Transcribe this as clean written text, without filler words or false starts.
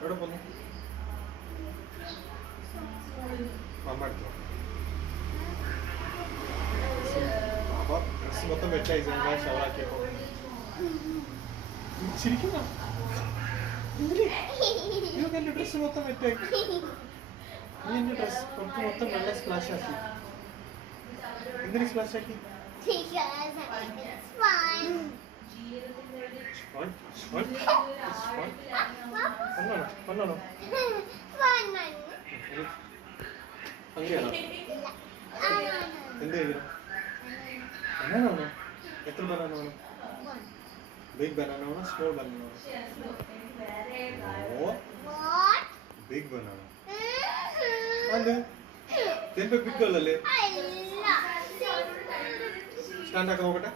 എവിടെ പോന്നു? അമ്മ എടുത്തോ. അപ്പൊ ഡ്രസ് മൊത്തം വെച്ചായി ഷവറാക്കിയപ്പോ ചിരിക്കുന്ന എന്റെ ഡ്രസ് മൊത്തം വെറ്റായി. നീ എന്റെ ഡ്രസ് കുറച്ച് മൊത്തം വെള്ള സ്പ്ലാഷ് ആക്കി. എന്തിനു സ്പ്ലാഷ് ആക്കി? അങ്ങനെയാണോ? എന്ത് കഴിക്കണം? ബനാനാണോ? എത്ര ബനാന വേണം? ബിഗ് ബനാന വേണോ സ്മോൾ ബനാന വേണോ? Big banana. അതെ ബിഗ് ഗേൾ അല്ലേ? സ്റ്റാൻഡ് ആക്കാൻ നോക്കട്ടെ.